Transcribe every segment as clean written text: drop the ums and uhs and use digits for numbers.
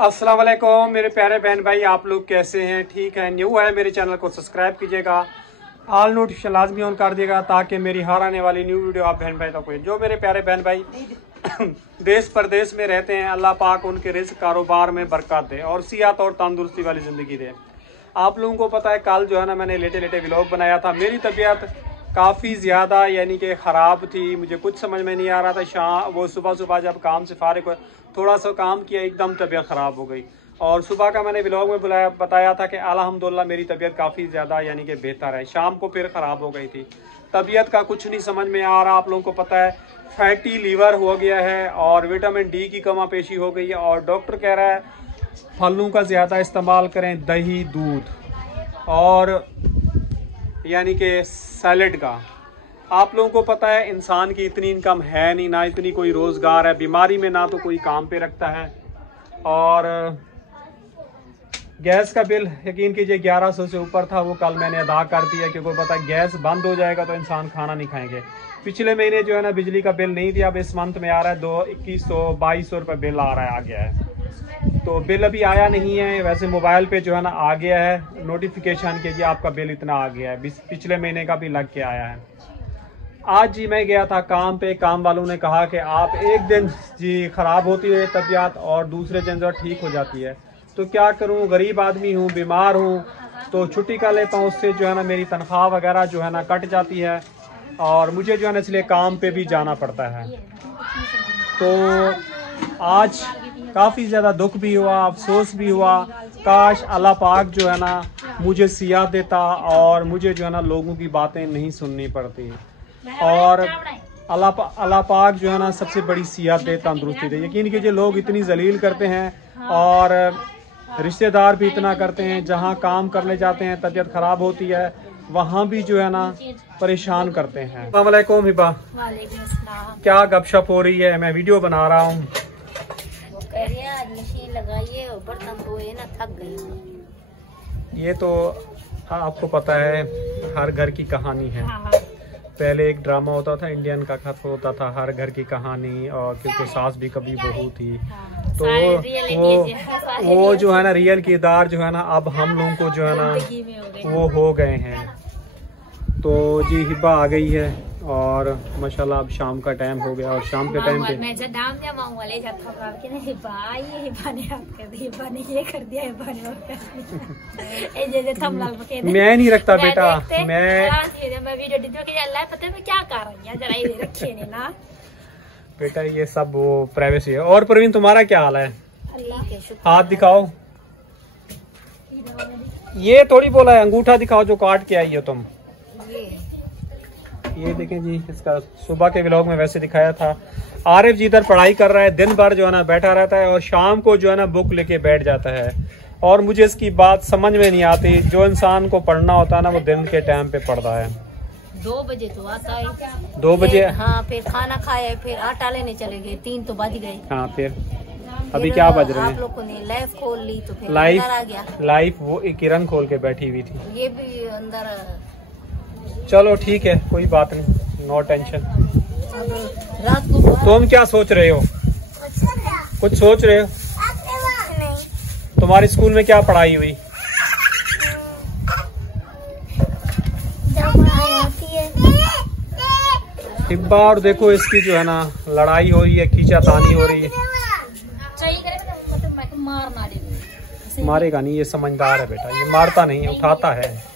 अस्सलाम वालेकुम मेरे प्यारे बहन भाई, आप लोग कैसे हैं? ठीक है। न्यू है मेरे चैनल को सब्सक्राइब कीजिएगा, ऑल नोटिफिकेशन लाजमी ऑन कर दिएगा ताकि मेरी हर आने वाली न्यू वीडियो आप बहन भाई तक पहुंचे। जो मेरे प्यारे बहन भाई देश परदेश में रहते हैं, अल्लाह पाक उनके रिस्क कारोबार में बरकत दे और सियात और तंदुरुस्ती वाली ज़िंदगी दे। आप लोगों को पता है कल जो है ना मैंने लेटे लेटे व्लॉग बनाया था। मेरी तबीयत काफ़ी ज़्यादा यानी कि ख़राब थी, मुझे कुछ समझ में नहीं आ रहा था। वो सुबह जब काम से फारिग हुआ थोड़ा सा काम किया, एकदम तबीयत ख़राब हो गई। और सुबह का मैंने व्लॉग में बताया था कि अल्हम्दुलिल्लाह मेरी तबीयत काफ़ी ज़्यादा यानी कि बेहतर है। शाम को फिर ख़राब हो गई थी, तबीयत का कुछ नहीं समझ में आ रहा। आप लोगों को पता है फैटी लीवर हो गया है और विटामिन डी की कमी पेशी हो गई है। और डॉक्टर कह रहा है फलों का ज़्यादा इस्तेमाल करें, दही दूध और यानी कि सैलड का। आप लोगों को पता है इंसान की इतनी इनकम है नहीं, ना इतनी कोई रोज़गार है, बीमारी में ना तो कोई काम पे रखता है। और गैस का बिल यकीन कीजिए 1100 से ऊपर था, वो कल मैंने अदा कर दिया क्योंकि पता है गैस बंद हो जाएगा तो इंसान खाना नहीं खाएंगे। पिछले महीने जो है ना बिजली का बिल नहीं दिया, अब इस मंथ में आ रहा है 2100-2200 रुपये बिल आ रहा है, आ गया है। तो बिल अभी आया नहीं है, वैसे मोबाइल पे जो है ना आ गया है नोटिफिकेशन के जी आपका बिल इतना आ गया है, पिछले महीने का भी लग के आया है। आज जी मैं गया था काम पे, काम वालों ने कहा कि आप एक दिन जी ख़राब होती है तबीयत और दूसरे दिन जो ठीक हो जाती है। तो क्या करूं, गरीब आदमी हूं, बीमार हूं, तो छुट्टी कर लेता हूं, उससे जो है ना मेरी तनख्वाह वगैरह जो है ना कट जाती है और मुझे जो है ना इसलिए काम पे भी जाना पड़ता है। तो आज काफ़ी ज़्यादा दुख भी हुआ, अफसोस भी हुआ। काश अल्लाह पाक जो है ना मुझे सियात देता और मुझे जो है ना लोगों की बातें नहीं सुननी पड़ती। और अल्लाह पाक जो है ना सबसे बड़ी सियात दे, तंदुरुस्ती दे। यकीन कीजिए लोग इतनी जलील करते हैं और रिश्तेदार भी इतना करते हैं। जहाँ काम करने जाते हैं तबीयत ख़राब होती है वहाँ भी जो है ना परेशान करते हैं। अस्सलाम वालेकुम हिबा, क्या गपशप हो रही है? मैं वीडियो बना रहा हूँ। मशीन लगाइए और बर्तन धोए ना, थक गई। ये तो आपको पता है हर घर की कहानी है। पहले एक ड्रामा होता था इंडियन का, खत्म होता था हर घर की कहानी, और क्योंकि सास भी कभी बहू थी तो वो जो है ना रियल किरदार जो है ना अब हम लोगों को जो है ना वो हो गए हैं। तो जी हिबा आ गई है और माशाल्लाह अब शाम का टाइम हो गया और शाम के टाइम पे मैं नहीं रखता बेटा, मैं क्या कर रही है जरा रखिए ना बेटा, ये सब वो प्राइवेसी है। और प्रवीण तुम्हारा क्या हाल है? हाथ दिखाओ। ये थोड़ी बोला है, अंगूठा दिखाओ जो काट के आई हो तुम। ये देखें जी, इसका सुबह के व्लॉग में वैसे दिखाया था। आरिफ जी इधर पढ़ाई कर रहा है, दिन भर जो है ना बैठा रहता है और शाम को जो है ना बुक लेके बैठ जाता है। और मुझे इसकी बात समझ में नहीं आती, जो इंसान को पढ़ना होता है ना वो दिन के टाइम पे पढ़ता है। 2 बजे तो आता है, 2 बजे हाँ, फिर खाना खाए, फिर आटा लेने चले गए, 3 तो बज गए। हाँ, फिर अभी क्या बज रहे हैं? आप लोगों ने लाइव खोल ली तो फिर लाइव आ गया। लाइव वो एक किरण खोल के बैठी हुई थी, ये भी अंदर। चलो ठीक है, कोई बात नहीं, नो टेंशन। रात को तुम क्या सोच रहे हो? कुछ सोच रहे हो? तुम्हारे स्कूल में क्या पढ़ाई हुई? हिब्बा, और देखो इसकी जो है ना लड़ाई हो रही है, खींचातानी हो रही है। मारेगा नहीं, ये समझदार है बेटा, ये मारता नहीं है, उठाता है।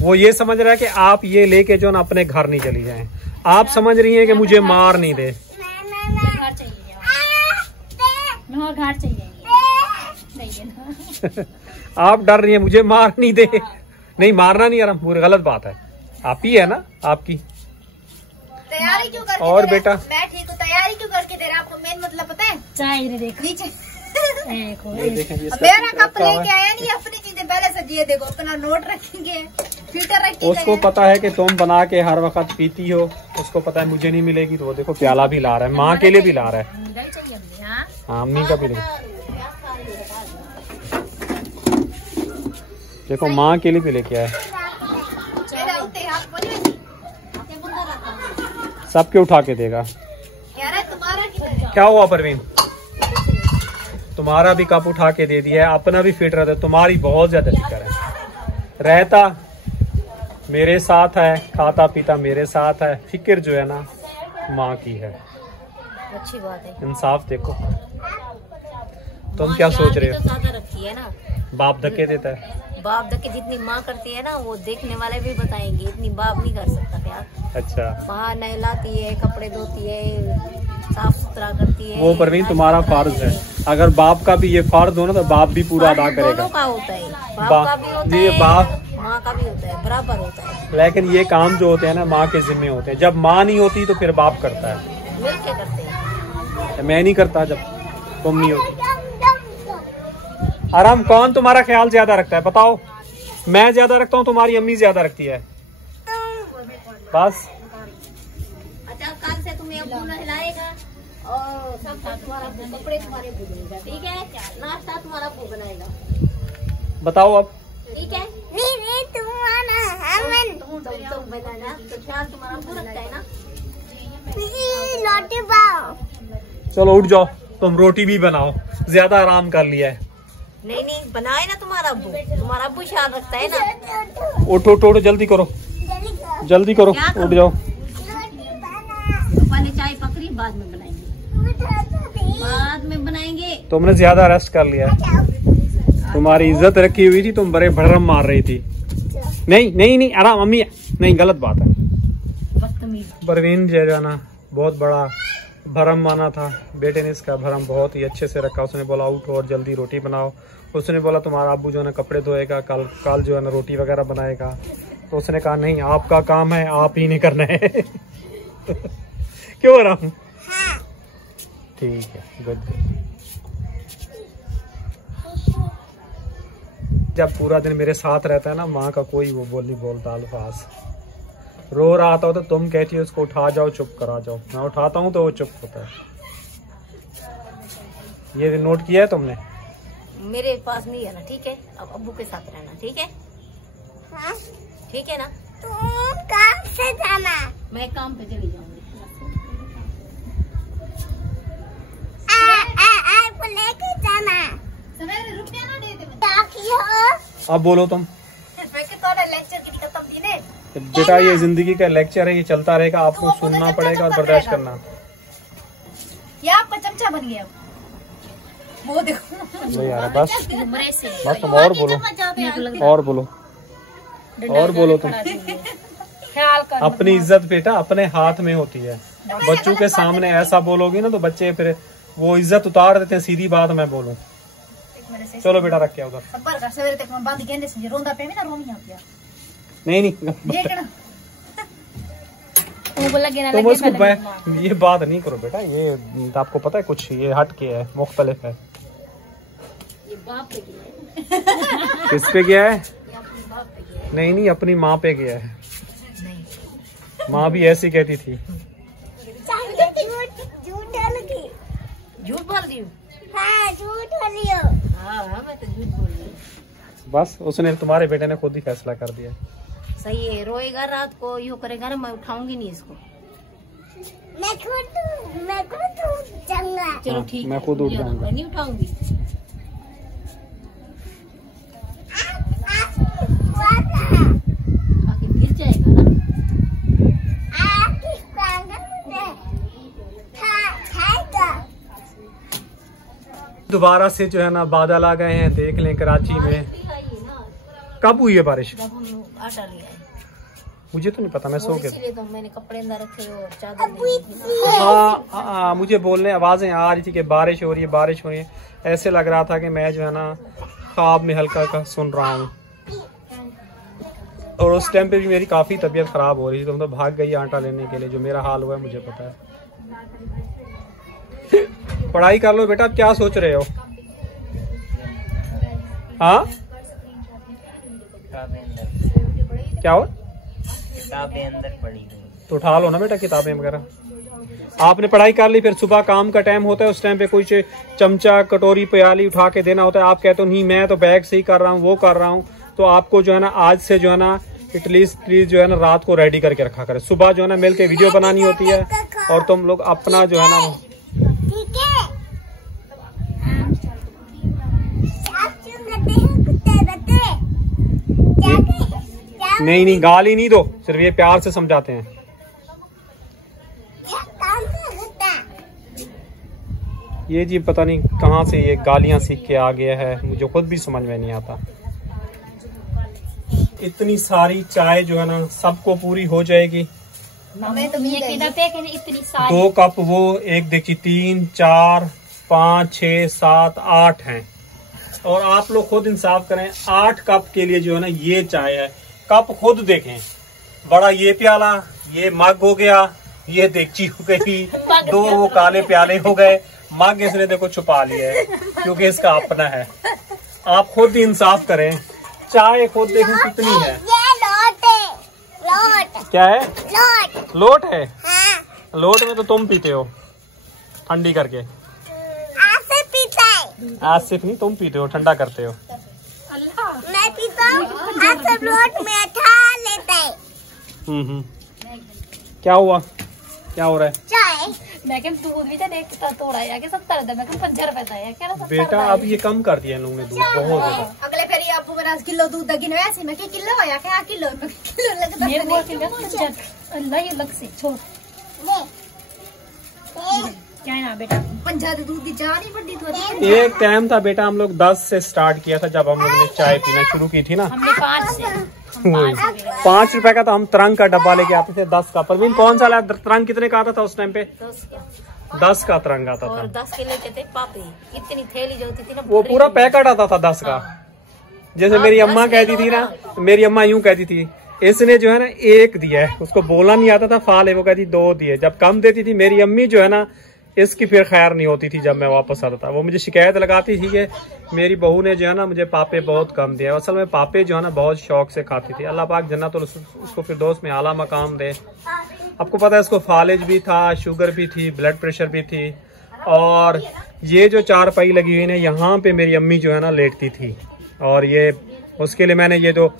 वो ये समझ रहा है कि आप ये लेके जो ना अपने घर नहीं चली जाएं। आप समझ रही हैं कि मुझे मार नहीं दे। आप डर रही हैं मुझे मार नहीं दे। नहीं, मारना नहीं, यार पूरी गलत बात है। आप ही है ना, आपकी तैयारी क्यों करके और बेटा मैं ठीक हूँ, तैयारी क्यों करके दे रहा? आपको मेन मतलब पता है? चाय देखो नीचे मेरा कप लेके आया नहीं, अपनी चीजें पहले से। ये देखो अपना नोट रखेंगे, फिल्टर रखेंगे। उसको पता है कि तुम बना के हर वक्त पीती हो, उसको पता है मुझे नहीं मिलेगी, तो वो देखो प्याला भी ला रहा है, माँ के लिए भी ला रहा है। हाँ, अम्मी का भी ले, देखो माँ के लिए भी लेके आया। सबके उठा के देगा। क्या हुआ परवीन? तुम्हारा भी कप उठा के दे दिया है, अपना भी फिट रहता है, तुम्हारी बहुत ज्यादा फिक्र है। रहता मेरे साथ है, खाता पीता मेरे साथ है, फिक्र जो है ना माँ की है। अच्छी बात है। इंसाफ देखो, तुम क्या सोच रहे हो? तो ज्यादा रखी है ना, बाप धक्के देता है। बाप धक्के जितनी माँ करती है ना, वो देखने वाले भी बताएंगे, इतनी बाप नहीं कर सकता प्यार। अच्छा, बाहर नहलाती है, कपड़े धोती है, साफ सुथरा करती है। वो परवीन तुम्हारा फर्ज है। अगर बाप का भी ये फर्ज हो ना, तो बाप भी पूरा अदा करेगा। दोनों का होता है, बाप का भी होता है, बाप माँ का भी होता है, बराबर होता है। लेकिन ये काम जो होते हैं ना, माँ के जिम्मे होते हैं। जब माँ नहीं होती तो फिर बाप करता है, मिलके करते हैं। मैं नहीं करता जब तुम नहीं होती। आराम कौन तुम्हारा ख्याल ज्यादा रखता है बताओ? मैं ज्यादा रखता हूँ, तुम्हारी अम्मी ज्यादा रखती है, बस। अच्छा, कल से तुम्हें अब्बू नहलाएगा और सब तुम्हारा कपड़े तुम्हारे अब्बू धोएगा, ठीक है? नाश्ता तुम्हारा अब्बू बनाएगा, बताओ अब। ठीक है? तुम बनाना तो ख्याल तुम्हारा अब्बू रखता है ना। चलो उठ जाओ, तुम रोटी भी बनाओ, ज्यादा आराम कर लिया है। नहीं बनाए ना तुम्हारा अब्बू ख्याल रखता है ना। उठो उठो, जल्दी करो, जल्दी करो, उठ जाओ। पहले चाय पकड़ी, बाद में बनाएंगे। तुमने ज्यादा रेस्ट कर लिया है, तुम्हारी इज्जत रखी हुई थी, तुम बड़े भड़रम मार रही थी। नहीं आराम अम्मी, नहीं गलत बात है। परवीन जो है ना बहुत बड़ा भरम माना था, बेटे ने इसका भरम बहुत ही अच्छे से रखा। उसने बोला उठो और जल्दी रोटी बनाओ। उसने बोला तुम्हारा अब्बू जो है ना कपड़े धोएगा, कल जो है ना रोटी वगैरह बनाएगा। तो उसने कहा नहीं, आपका काम है, आप ही नहीं करना है। क्यों आराम? ठीक है, गुड। जब पूरा दिन मेरे साथ रहता है ना, माँ का कोई वो बोल नहीं बोलता अल्फाज। रो रहा था तो तुम कहती हो उसको उठा जाओ, चुप करा जाओ। मैं उठाता हूँ तो वो चुप होता है। ये नोट किया है तुमने? मेरे पास नहीं है ना, ठीक है? अब अब्बू के साथ रहना, ठीक है? हाँ? ठीक है ना? तुम काम से जाना, मैं काम पे चली जाऊंगी। लेके जाना, रुपया ना दे दे। अब बोलो तुम। लेक्चर की खत्म दी ने। बेटा ये जिंदगी का लेक्चर है, ये चलता रहेगा, आपको सुनना पड़ेगा और बर्दाश्त करना। ये आपका चमचा बन गया, वो देखो। नहीं यार, बस तुम और बोलो, और बोलो, और बोलो तुम। अपनी इज्जत बेटा अपने हाथ में होती है। बच्चों के सामने ऐसा बोलोगी ना तो बच्चे फिर वो इज्जत उतार देते हैं। सीधी बात मैं बोलूं। चलो बेटा रख के उधर। नहीं तुम उसको ये बात नहीं करो बेटा, ये आपको पता है कुछ ये हट के है, मुख्तलिफ है। ये बाप पे गया है। किस पे गया है? नहीं अपनी माँ पे गया है। माँ भी ऐसी कहती थी। झूठ बोल रही हूँ। हाँ, झूठ बोल रही हूँ। हाँ, मैं तो झूठ बोल रही हूँ। बस उसने, तुम्हारे बेटे ने खुद ही फैसला कर दिया। सही है, रोएगा रात को, यूँ करेगा ना, मैं उठाऊंगी नहीं इसको। मैं खुद उठ जाऊंगा। चलो ठीक, मैं खुद उठ जाऊंगा। नहीं उठाऊंगी। आके गिर जाएगा ना। दोबारा से जो है ना बादल आ गए हैं, देख लें कराची में। कब हुई है बारिश? मुझे तो नहीं पता, मैं सो गया। तो मैंने कपड़े अंदर रखे और चादर। हाँ, मुझे बोलने आवाजें आ रही थी कि बारिश हो रही है, बारिश हो रही है। ऐसे लग रहा था कि मैं जो है ना ख्वाब में हल्का सुन रहा हूँ। और उस टाइम पे भी मेरी काफी तबीयत खराब हो रही थी। तुम तो भाग गई आटा लेने के लिए। जो मेरा हाल हुआ है मुझे पता है। पढ़ाई कर लो बेटा, अब क्या सोच रहे हो? हाँ क्या हो? किताबें अंदर पड़ी तो उठा लो ना बेटा किताबें वगैरह। आपने पढ़ाई कर ली, फिर सुबह काम का टाइम होता है, उस टाइम पे कोई चमचा कटोरी प्याली उठा के देना होता है। आप कहते हो नहीं मैं तो बैग से ही कर रहा हूँ, वो कर रहा हूँ। तो आपको जो है ना आज से जो है ना एटलीस्ट प्लीज जो है ना रात को रेडी करके रखा करें। सुबह जो है ना मिल के वीडियो बनानी होती है और तुम लोग अपना जो है ना नहीं नहीं, गाली नहीं दो, सिर्फ ये प्यार से समझाते हैं। ये जी पता नहीं कहाँ से ये गालियां सीख के आ गया है, मुझे खुद भी समझ में नहीं आता। इतनी सारी चाय जो है ना सबको पूरी हो जाएगी। इतनी सारी 2 कप वो, 1 देखिए 3 4 5 6 7 8 हैं। और आप लोग खुद इंसाफ करें, 8 कप के लिए जो है ना ये चाय है। कप खुद देखें, बड़ा ये प्याला, ये मग हो गया, ये देगची हो गई, 2 वो काले प्याले हो गए। मग इसने देखो छुपा लिया है क्योंकि इसका अपना है। आप खुद ही इंसाफ करें, चाय खुद देखें कितनी है। लोट क्या है? लोट लोट है। हाँ। लोट में तो तुम पीते हो ठंडी करके। आपसे पीता है। आज सिर्फ नहीं, तुम पीते हो, ठंडा करते हो। मैं पीता हूँ, आप सब लोट में अच्छा लेते हैं। क्या हुआ, क्या हो रहा है? चाय मैं दूध भी देखता थोड़ा या कि 70 मैं 50 रुपए था क्या ना। बेटा अब ये कम कर दिया इन लोगों ने दूध बहुत ज्यादा। अगले फेरी आपको मेरा किलो दूध दगी वैसे मैं किलो आया क्या किलो लगता मेरे को अल्लाह ये लग से छोड़ क्या है ना बेटा, 50 दूध की चाह नहीं पड़ती थोड़ी। एक टाइम था बेटा, हम लोग 10 से स्टार्ट किया था जब हम लोग ने चाय पीना शुरू की थी ना। हमने 5 से 5 रुपए का तो हम तरंग का डब्बा लेके आते थे 10 का। परवीन कौन सा लाया तरंग? कितने का आता था उस टाइम पे? 10 का तरंग आता और था। 10 के लेते थे पापी, इतनी थैली जो होती थी ना वो पूरा पैकेट आता था 10 का। जैसे मेरी अम्मा कहती थी ना, मेरी अम्मा यूं कहती थी, इसने जो है ना 1 दिया है, उसको बोलना नहीं आता था फाल है, वो कहती 2 दिए। जब कम देती थी मेरी अम्मी जो है ना, इसकी फिर खैर नहीं होती थी। जब मैं वापस आता था वो मुझे शिकायत लगाती थी कि मेरी बहू ने जो है ना मुझे पापे बहुत कम दिया। असल में पापे जो है ना बहुत शौक से खाती थी। अल्लाह पाक जन्नत उसको फिर दोस्त में आला मकाम दे। आपको पता है इसको फालिज भी था, शुगर भी थी, ब्लड प्रेशर भी थी। और ये जो 4 पाई लगी हुई ना, यहाँ पे मेरी अम्मी जो है ना लेटती थी। और ये उसके लिए मैंने ये जो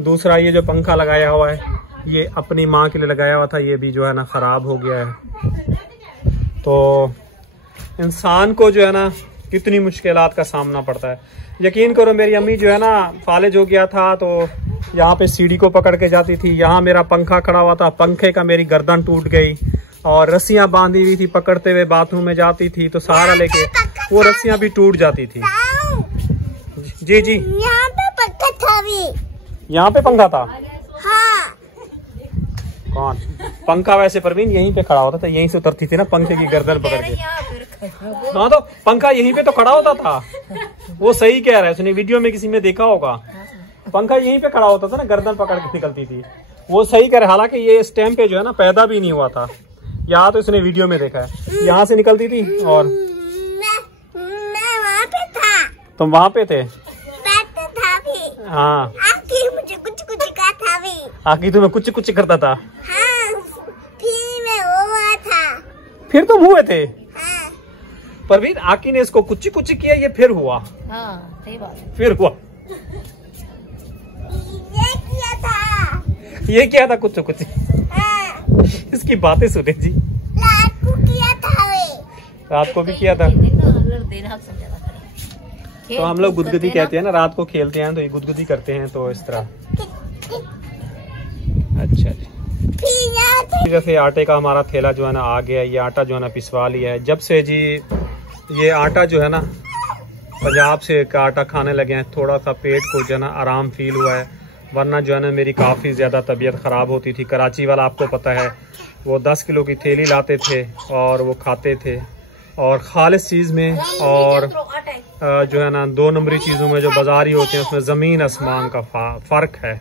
दूसरा ये जो पंखा लगाया हुआ है, ये अपनी माँ के लिए लगाया हुआ था, ये भी जो है ना खराब हो गया है। तो इंसान को जो है ना कितनी मुश्किलात का सामना पड़ता है। यकीन करो मेरी अम्मी जो है ना फालिज हो गया था तो यहाँ पे सीढ़ी को पकड़ के जाती थी। यहाँ मेरा पंखा खड़ा हुआ था, पंखे का मेरी गर्दन टूट गई और रस्सियां बांधी हुई थी, पकड़ते हुए बाथरूम में जाती थी तो सहारा लेके वो रस्सियां भी टूट जाती थी। जी जी, यहाँ पे पंखा था भी। यहाँ पे पंखा था? हाँ। कौन पंखा? वैसे परवीन यहीं पे खड़ा होता था, यहीं से उतरती थी ना पंखे की गर्दन पकड़ के। हाँ तो पंखा यहीं पे तो खड़ा होता था। वो सही कह रहा है, उसने वीडियो में किसी में देखा होगा। पंखा यहीं पे खड़ा होता था ना, गर्दन पकड़ के निकलती थी। वो सही कह रहा है, हालांकि ये इस टाइम पे जो है ना पैदा भी नहीं हुआ था। यहाँ तो इसने वीडियो में देखा है, यहाँ से निकलती थी। और मैं वहाँ पे था। तुम वहाँ पे थे? था भी। हाँ, आखिर मुझे कुछ कुछ कहा था भी। आखिर तुम्हें कुछ कुछ करता था? हाँ, फिर मैं हुआ था। फिर तुम हुए थे? हाँ। परवीन आकी ने इसको कुछ कुछ किया, ये फिर हुआ? हाँ सही बात है। फिर हुआ? ये किया था। ये क्या था कुछ कुछ? हाँ। इसकी बातें सुने जी। रात को किया था वे। रात को भी किया था। तो हम लोग गुदगुदी कहते हैं ना, रात को खेलते हैं तो ये गुदगुदी करते हैं, तो इस तरह। अच्छा जी, जैसे आटे का हमारा थैला जो है ना आ गया। ये आटा जो है ना पिसवा लिया है। जब से जी ये आटा जो है ना पंजाब से का आटा खाने लगे हैं, थोड़ा सा पेट को जो है ना आराम फील हुआ है। वरना जो है ना मेरी काफ़ी ज़्यादा तबीयत ख़राब होती थी। कराची वाला आपको पता है, वो 10 किलो की थैली लाते थे और वो खाते थे। और खालिस चीज़ में और जो है ना 2 नंबरी चीज़ों में जो बाजारी होते हैं उसमें ज़मीन आसमान का फ़र्क है।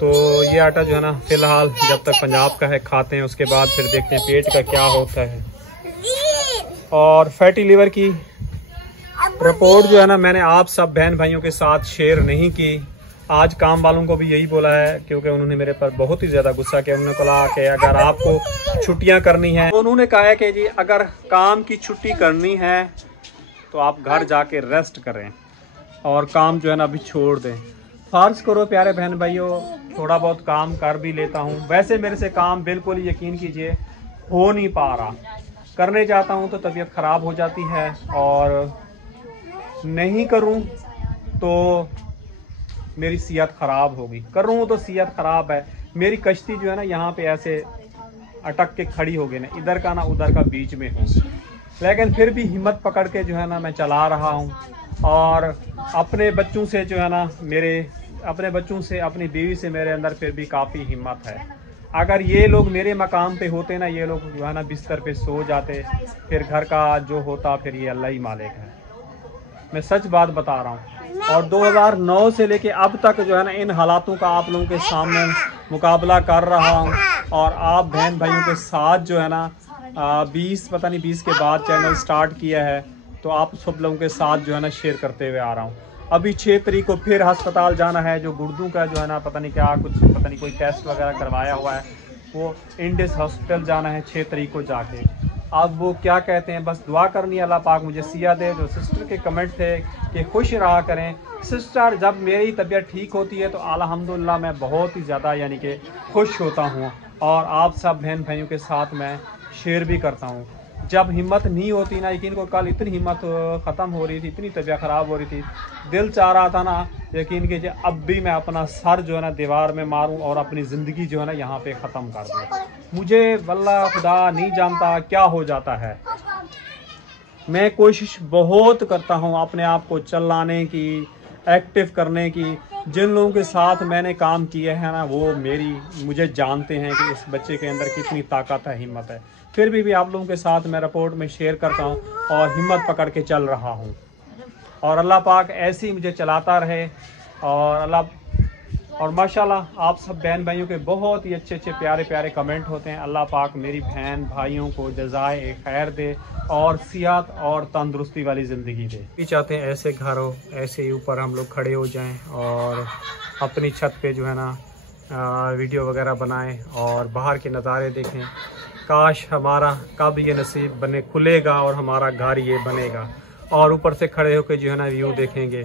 तो ये आटा जो है ना फ़िलहाल जब तक पंजाब का है खाते हैं, उसके बाद फिर देखते हैं पेट का क्या होता है। और फैटी लीवर की रिपोर्ट जो है ना मैंने आप सब बहन भाइयों के साथ शेयर नहीं की। आज काम वालों को भी यही बोला है, क्योंकि उन्होंने मेरे पर बहुत ही ज़्यादा गुस्सा किया। उन्होंने कहा कि अगर आपको छुट्टियां करनी है, तो उन्होंने कहा है कि जी अगर काम की छुट्टी करनी है तो आप घर जाके रेस्ट करें और काम जो है ना अभी छोड़ दें। फर्ज करो प्यारे बहन भाइयों, थोड़ा बहुत काम कर भी लेता हूँ। वैसे मेरे से काम बिल्कुल ही यकीन कीजिए हो नहीं पा रहा। करने जाता हूँ तो तबीयत ख़राब हो जाती है और नहीं करूँ तो मेरी सेहत ख़राब होगी। कर रहा हूँ तो सेहत ख़राब है। मेरी कश्ती जो है ना यहाँ पे ऐसे अटक के खड़ी हो गई ना, इधर का ना उधर का बीच में हूँ, लेकिन फिर भी हिम्मत पकड़ के जो है ना मैं चला रहा हूँ। और अपने बच्चों से जो है ना अपने बच्चों से, अपनी बीवी से मेरे अंदर फिर भी काफ़ी हिम्मत है। अगर ये लोग मेरे मकाम पे होते ना, ये लोग जो है ना बिस्तर पे सो जाते, फिर घर का जो होता फिर ये अल्लाह ही मालिक है। मैं सच बात बता रहा हूँ। और 2009 से लेके अब तक जो है ना इन हालातों का आप लोगों के सामने मुकाबला कर रहा हूँ। और आप बहन भाइयों के साथ जो है ना 20 के बाद चैनल स्टार्ट किया है, तो आप सब लोगों के साथ जो है ना शेयर करते हुए आ रहा हूँ। अभी 6 तारीख को फिर अस्पताल जाना है, जो गुर्दों का जो है ना पता नहीं कोई टेस्ट वगैरह करवाया हुआ है, वो इंडिस हॉस्पिटल जाना है 6 तारीख को जाके। अब वो क्या कहते हैं, बस दुआ करनी है अल्लाह पाक मुझे सिया दे। जो सिस्टर के कमेंट थे कि खुश रहा करें सिस्टर, जब मेरी तबीयत ठीक होती है तो अल्हम्दुलिल्लाह मैं बहुत ही ज़्यादा यानी कि खुश होता हूँ। और आप सब बहन भाइयों के साथ मैं शेयर भी करता हूँ। जब हिम्मत नहीं होती ना, यकीन को कल इतनी हिम्मत ख़त्म हो रही थी, इतनी तबीयत ख़राब हो रही थी, दिल चाह रहा था ना यकीन कीजिए अब भी मैं अपना सर जो है ना दीवार में मारूं और अपनी ज़िंदगी जो है ना यहाँ पे ख़त्म कर दूँ। मुझे वल्लाह खुदा नहीं जानता क्या हो जाता है। मैं कोशिश बहुत करता हूँ अपने आप को चलाने की, एक्टिव करने की। जिन लोगों के साथ मैंने काम किया है ना वो मुझे जानते हैं कि इस बच्चे के अंदर कितनी ताकत है, हिम्मत है। फिर भी आप लोगों के साथ मैं रिपोर्ट में शेयर करता हूँ और हिम्मत पकड़ के चल रहा हूँ। और अल्लाह पाक ऐसे ही मुझे चलाता रहे। और माशाल्लाह आप सब बहन भाइयों के बहुत ही अच्छे अच्छे प्यारे प्यारे कमेंट होते हैं। अल्लाह पाक मेरी बहन भाइयों को जज़ाए खैर दे और सेहत और तंदुरुस्ती वाली ज़िंदगी दे। भी चाहते हैं ऐसे घर हो, ऐसे ही ऊपर हम लोग खड़े हो जाएं और अपनी छत पे जो है ना वीडियो वगैरह बनाएं और बाहर के नज़ारे देखें। काश हमारा कब ये नसीब बने खुलेगा और हमारा घर ये बनेगा और ऊपर से खड़े होकर जो है ना व्यू देखेंगे।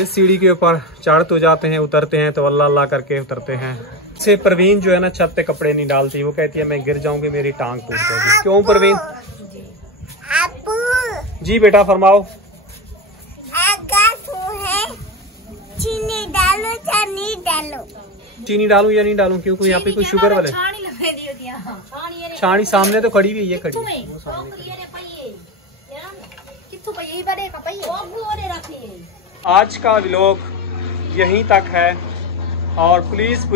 इस सीढ़ी के ऊपर चढ़ तो जाते हैं, उतरते हैं तो अल्लाह अल्लाह करके उतरते हैं। से परवीन जो है ना छत पे कपड़े नहीं डालती, वो कहती है मैं गिर जाऊंगी मेरी टांग टूट जाएगी। क्यों परवीन? जी बेटा फरमाओ। चीनी डालूं या नहीं डालूं? क्यों, कोई यहाँ पे कोई शुगर वाले? छानी सामने तो खड़ी हुई है, खड़ी। आज का व्लॉग यहीं तक है और प्लीज़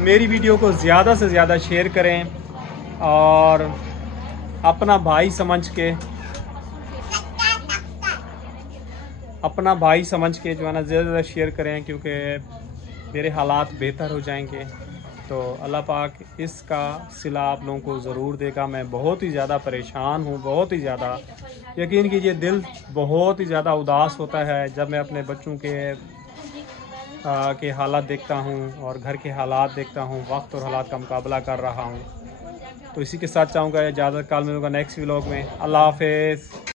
मेरी वीडियो को ज़्यादा से ज़्यादा शेयर करें और अपना भाई समझ के जो है ना ज़्यादा शेयर करें, क्योंकि मेरे हालात बेहतर हो जाएंगे तो अल्लाह पाक इसका सिला आप लोगों को ज़रूर देगा। मैं बहुत ही ज़्यादा परेशान हूँ, बहुत ही ज़्यादा। यकीन कीजिए दिल बहुत ही ज़्यादा उदास होता है जब मैं अपने बच्चों के हालात देखता हूँ और घर के हालात देखता हूँ, वक्त और हालात का मुकाबला कर रहा हूँ। तो इसी के साथ चाहूँगा इजाज़त, कल मिलूँगा नेक्स्ट व्लॉग में। अल्लाह हाफ़िज़।